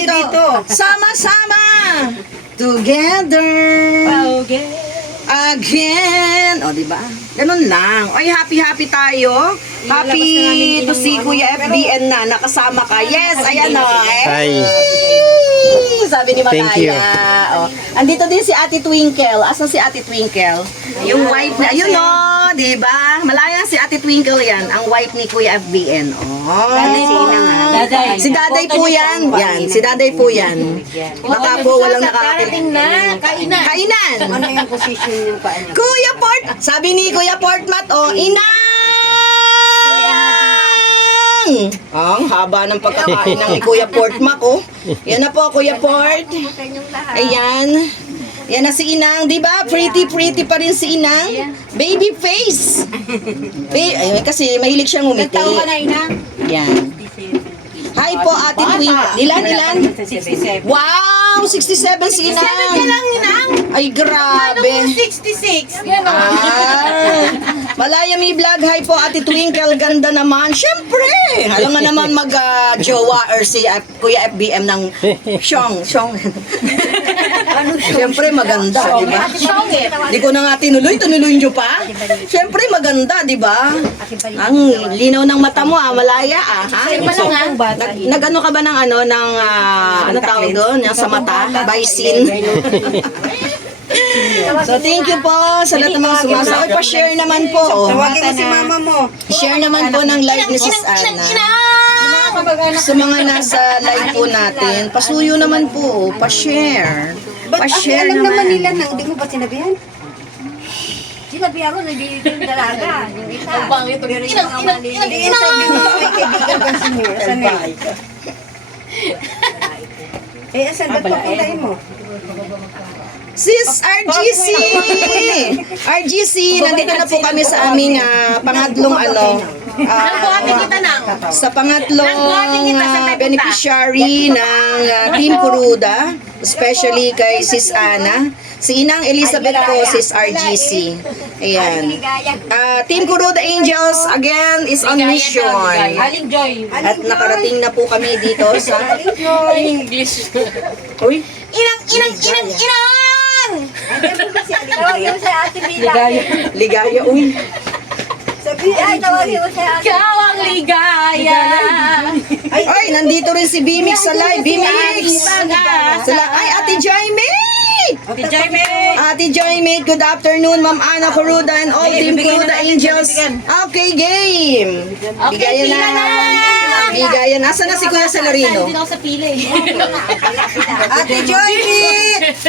dito. Sama-sama. Together. Again. O, diba? Ganun lang. Ay, happy tayo. Happy to see Kuya FBN na. Nakasama ka. Yes, ayan o. Hi. Sabi ni Thank you. Mataya. Oh. Andito din si Ate Twinkle. Asan si Ate Twinkle? Yung wife na, ayun o, diba? Malaya si Ate Twinkle yan. Ang wife ni Kuya FBN. Oh. Daday. Si Daday po yan. Yan, si Daday po yan. Baka po walang nakakakita. Kainan. Kainan. Ano yung position yung paa niya? Kuya Port, sabi ni Kuya Portmat, oh, inang! Ang haba ng pagkakain ng Kuya Portmat, oh. Yan na po, Kuya Port. Ayan. Yan na si Inang, di ba? Pretty pa rin si Inang. Baby face. Ay, kasi mahilig siyang umiti. Nagtaon ka na, Inang? Yan. Hi po, Ate Twinkle. Ilan? 67. Wow! 67 si Inang. 67 lang, Inang. Ay, grabe. 66. Malaya mi vlog. Hi po, Ate Twinkle. Ganda naman. Siyempre. Alam nga naman mag-jowa or si Kuya FBM ng Syong. Siyempre maganda, di ba? Di ko na nga tinuloy nyo pa. Siyempre maganda, di ba? Ang linaw ng mata mo, malaya, ha? Nag-ano ka ba ng ano tawag doon? Yung sa mata? Baisin. So, thank you po sa lahat ng mga sumasakot. Pa-share naman po. Tawagin mo si mama mo. Share naman po ng live ni Sis Ana. Sa mga nasa live po natin, pasuyo naman po. Pa-share. Pa-share Alam naman naman. nila nang hindi mo ba sinabihan? Sinabihan ko, nandito yung dalaga. Yung isa. Ang pangit. Pero yung mga maliliit. Hindi yung sabi mo, may kaibigan ka senior. Asan na yun? Asan? Ba't papuntahin mo? Sis RGC! RGC, nandito na po kami sa aming pangatlong sa pangatlong beneficiary ng Team Kuruda, especially kay Sis Ana. Si Inang Elizabeth po, Sis RGC. Ayan. Team Kuruda Angels, again, is on mission. Aling Joy. At nakarating na po kami dito sa... English. Uy, Inang! Tawagin mo sa Ate Bila. ligaya, uy. Tawagin mo sa Ate. Ikaw ang ligaya. Ay, nandito rin si Bimix sa live. Bimix! Ay, Ate Jaime! Ate Jaime. Ate Jaime, good afternoon, Ma'am Ana Kuruda and all Team Kuruda Angels. Okay, game! Bigayan na. Bigayan. Nasaan na si Kuya Celerino? Hindi ako sa pila eh. Ate Jaime!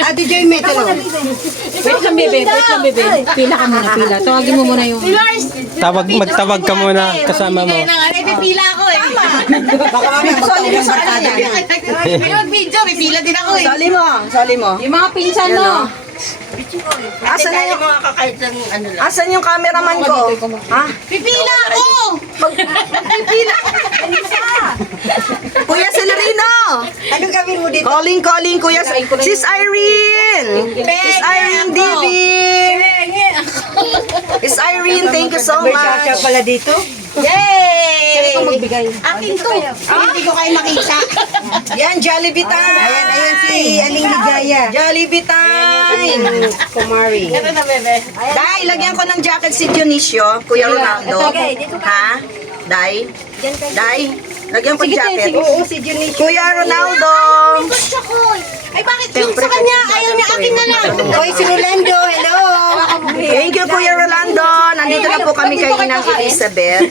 Ate Jaime, talo. Wait lang, bebe. Pila ka muna, pila. Tawagin mo muna yung... Magtawag ka muna kasama mo. Pipila ako eh. Baka mamaya magtawag mo sa kanya. May mag-video, may pila din ako eh. Sali mo. Yung mga pinsan mo. Asan na yung Asan yung cameraman ko? Ha? Pipila ako! Pipila. Kuya Celerino. Anong gawin mo dito? Calling Kuya Sis Irene. Sis Irene DB. Sis Irene, thank you so much. pala dito? Yay! Akin to. Hindi ko kayo makita. Yan, Jollibee time. Ayan si Aling Ligaya. Jollibee time. Kumari. Ito na, bebe. Dai, lagyan ko ng jacket si Dionisio, Kuya Ronaldo. Ha? Dai? Dai? Lagyan ko jacket. Oo, si Junichi. Kuya Ronaldo. Ay, bakit yung sa kanya? Ayaw niya, akin na lang. Hoy, si Rolando. Hello. Thank you, Kuya Rolando. Nandito na po kami kay Inang Elizabeth.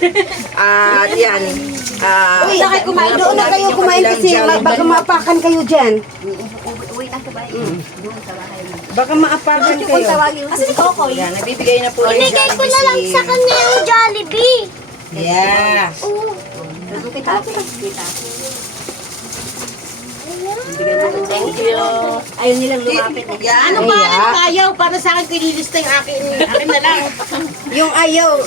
At yan. Uy, kumain doon na kayo kumain kasi baka maapakan kayo dyan. Baka maapakan kayo. Kasi si Kokoy. Yan, nagbibigay na po ng Binigay ko na lang sa kanya yung Jollibee. Yeah. Oo. Thank you. Ayaw nilang lumapit. Yan. Ano pa? Ayaw. Para sa akin, kililista yung akin. Akin na lang. Yung ayaw,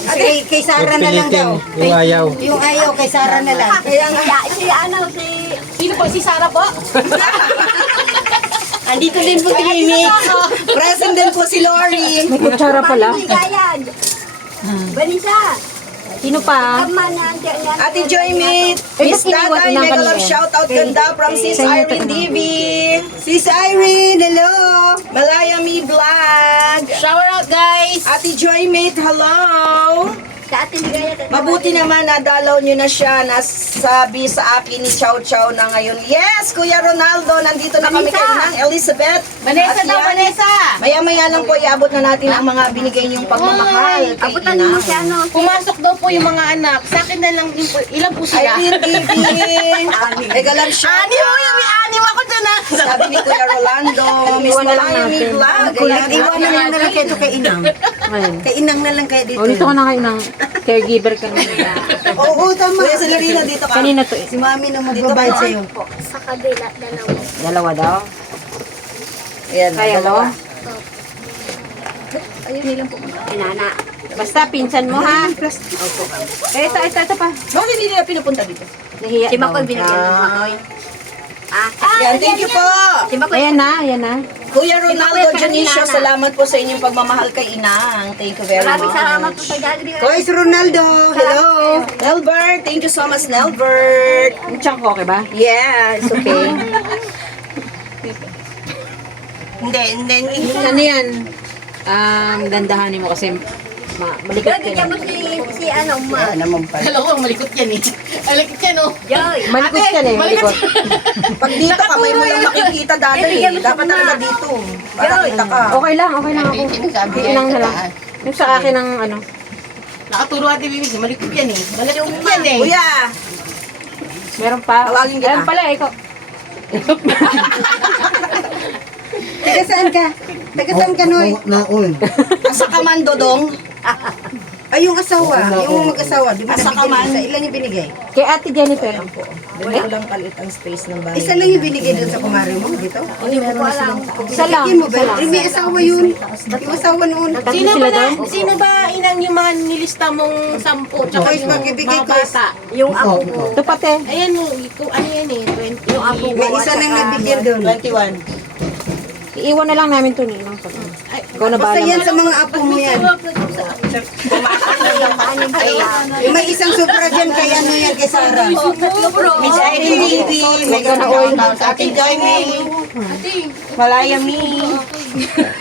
kay Sarah na lang daw. Yung ayaw. Yung ayaw, kay Sarah na lang. Kaya nga, si Sino po? Si Sarah po? Andito din po si Mimi. Present din po si Lori. May kutsara pala. Bigayan. Banisa. Sino pa? Ate Joymate, Miss Tatay, mega love shoutout ganda from Sis Irene DB. Sis Irene, hello! Malaya Me Vlog. Shower out, guys! Ate Joymate, hello. Sa atin ligaya. Mabuti naman nadalaw nyo na siya. Nasabi sa akin ni Chow Chow na ngayon. Yes, Kuya Ronaldo, nandito na kami kay Nang Elizabeth. Vanessa At daw, yan, Vanessa! Maya-maya lang po, iabot na natin ang mga binigay niyong pagmamahal kay Abutan Ina. mo siya, no? Pumasok daw po yung mga anak. Sa akin na lang din po. Ilan po sila? Irene TV. Mega love shout out. May anim ako dyan ah! Sabi ni Kuya Rolando, Miss Malaya Me Vlog. Ayan, Iwanan na lang kayo ito kay Inang. Kay Inang na lang kayo dito. O, dito ka na kayo ng caregiver ka na. Oo, tama. Kuya Celerino, dito ka. Kanina to eh. Si Mami na magbabayad sa'yo. Sa kabila, dalawa. Dalawa daw. Ayan, Kaya dalawa. mo? Ayun, nilang po. Inana. Basta pinsan mo ha. Opo. Ito pa. Bakit hindi nila pinupunta dito? Nahiya Si daw. Makoy binigyan ng Makoy. Yan, thank you po. Si Makoy. Ayan na. Kuya Ronaldo Janicio, salamat po sa inyong pagmamahal kay Inang. Thank you very Maraming much. salamat po sa Jollibee. Kois Ronaldo, hello! Nelbert, thank you so much, Nelbert. Yung chunk ko, okay ba? Yes, okay. Hindi. Ano yan? Dandahanin mo kasi malikot ka Bigyan na. mo si ano, Ma. naman pala. Dalawang malikot yan eh. Malikot yan oh. Joy. Malikot ka na eh, malikot. Pag dito ka, may mo lang makikita dati. Dapat talaga dito. Para kita ka. Okay lang ako. Inang na lang. Yung sa akin ang ano. Nakaturo ate Bibi, malikot yan eh. Malikot yan eh. Kuya, Meron pa. Tawagin kita. Ayan pala, ikaw. Taga saan ka? Taga saan ka, Noy? asa ka man, Dodong? Ay, yung asawa. Yung mag-asawa. Di ba Asa ka nabigyan man? isa? Ilan yung binigay? Kay Ate Jennifer. Ganito lang kalit ang space ng bahay. Isa lang yung binigay doon sa kumari mo dito? Hindi mo pa alam. Isa lang. Bigyan mo ba? Eh, may asawa yun. Yung asawa noon. Tatlo Sino sila ba, doon. sino ba inang yung mga nilista mong 10 tsaka Guys, yung magbibigay, mga guys. bata? Yung ako ko. Ito pati. Ayan o, ano yan eh, 20. Yung ako. May isa nang nabigyan doon. 21. Iiwan na lang namin ito Ninang. Ikaw na Basta bahala. yan sa mga apo mo yan. May isang sobra dyan kay ano yan, kay Sarah. Miss Irene TV, mega shoutout sa ating Joymate. Malaya Me.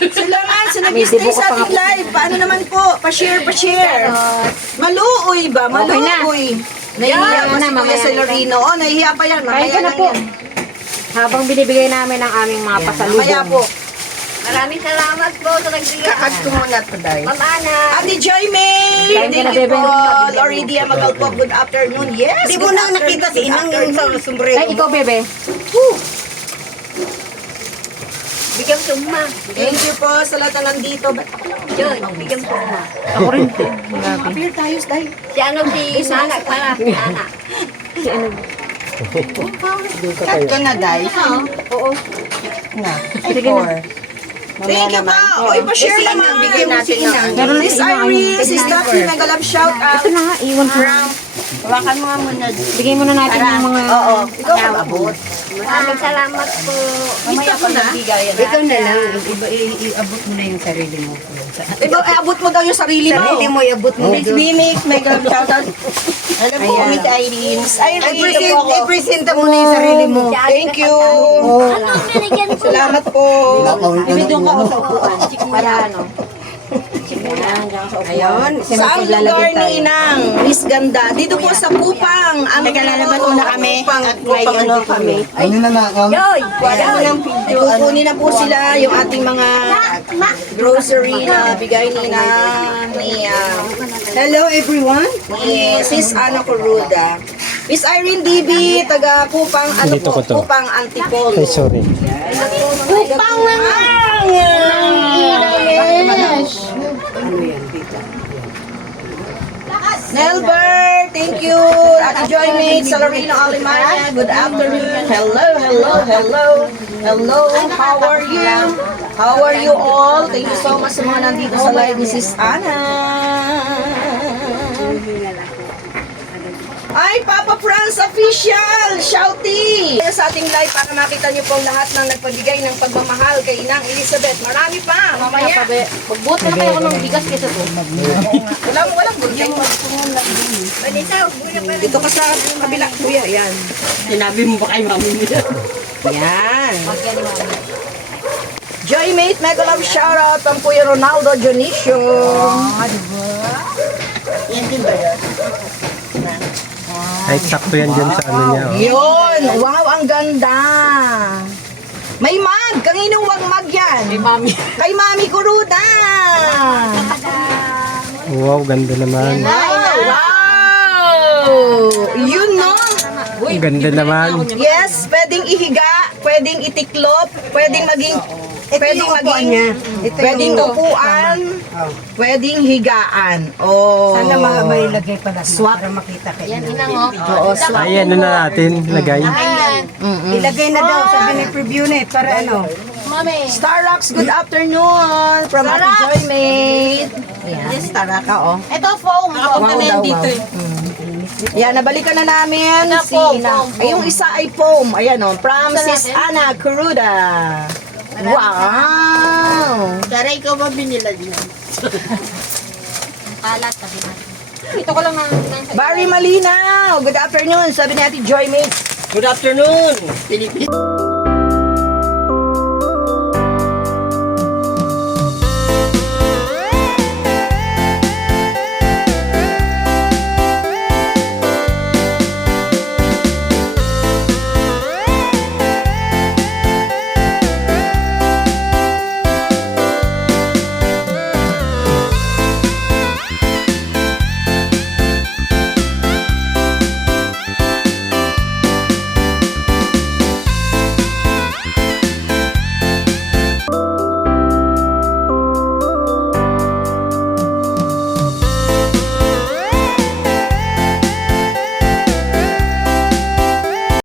Salamat sa nag-stay sa ating live. Paano naman po? Pa-share. Maluoy ba? Okay na. Maluoy. Nahihiya pa si Kuya Celerino. Oh, nahihiya pa yan. Kain Mamaya ka na lang po. yan. Habang binibigay namin ang aming mga pasalubong. Mamaya po. Maraming salamat po sa nagbigay. Kakat ko muna ito, Day. Ma'am Ana. Ate Joy May! Kain ka na, Thank you bebe. po. Loridia Magalpo, good afternoon. Yes, Hindi good mo na afternoon, nakita si good Inang yung afternoon. sa sombrero Ay, ikaw mo. bebe. Bigyan mo Ma. Thank you po sa lahat na nandito. Joy, bigyan mo Ma. Ako rin. Appear tayo, Day. Si ano si Nana pala. Si Ana. Si ano. Cut ka na, Day. Oo. Na. Sige na. Thank you po. O, ipashare naman. Bigyan mo si Inang. Meron lang Miss si Inang. Iris, Sis Daphne, mega love shout out. Ito na nga, iwan ko. Hawakan mo nga muna. Bigay muna natin yung mga... Oo. Ikaw mag-abot. Maraming salamat po. Mamaya pa nagbigayan na. Ikaw na lang, iabot mo na yung sarili mo. Ikaw, abot mo daw yung sarili mo. Sarili mo, iabot mo Miss doon. Mimic, mega love shout out. Alam po, Miss Irene. Irene, ito po ako. I-presenta mo na yung sarili mo. Thank you. Ano binigyan ko? Salamat po. Bibig doon ka ako sa upuan. Para ano. Ayan, dyan sa upuan. Ayun, Saan lugar ni Inang? Miss Ganda. Dito po sa Kupang. Ang Nagkalalabas muna kami. Kupang ano kami. Joy. Kukunin na po sila yung ating mga grocery na bigay ni Hello everyone. Sis Ana Coruda. Miss Irene DB, taga Kupang, ano Dito po, ko to. Kupang Antipolo. Ay, sorry. Kupang Nelbert, thank you. Ate Joymate, Salarino Alimaya, good afternoon. Hello. How are you? How are you all? Thank you so much sa mga nandito sa live ni Sis Ana. Ay, Papa Franz Official! Shouty! Sa ating live para makita niyo po lahat ng nagpabigay ng pagmamahal kay Inang Elizabeth. Marami pa, mamaya. Magbuot na kayo ng bigas kaysa to. Walang gulay. Dito ka sa kabila, kuya. Yan. Sinabi mo ba kay mami niya? Yan. Joymate, mega love shoutout ang Kuya Ronaldo Dionisio. Yan din ba yan? Ay, sakto yan dyan sa ano niya. Oh. Yun! Wow, ang ganda! May mag! Kanginong wag mag yan? Kay mami. Kay Mami Kuruda! Wow, ganda naman. Wow! Yun, no? Ang ganda naman. Yes, pwedeng ihiga, pwedeng itiklop, pwedeng maging pwedeng maging pwedeng upuan, pwedeng higaan. Oh. Sana mailagay pala swap para makita kayo. Yan, inang Oo, swak. Ay, ano na natin, lagay. Ilagay na daw, sabi ni preview net para ano. Mami. Starrocks, good afternoon from Ate Joymate. Yes, tarak. Oo. Ito, foam. Nakapunta na yan daw, dito wow. eh. Yan, nabalikan na namin Ano, si foam, na. foam, Ay, yung isa ay foam. Ayan o, from Saan Sis natin? Ana Kuruda. Wow! Taray ko ba binilad yan? Palat, sabi natin. Ito ko lang na. Barry Malinaw, good afternoon. Sabi ni Ate Joymate. Good afternoon, Pilipinas.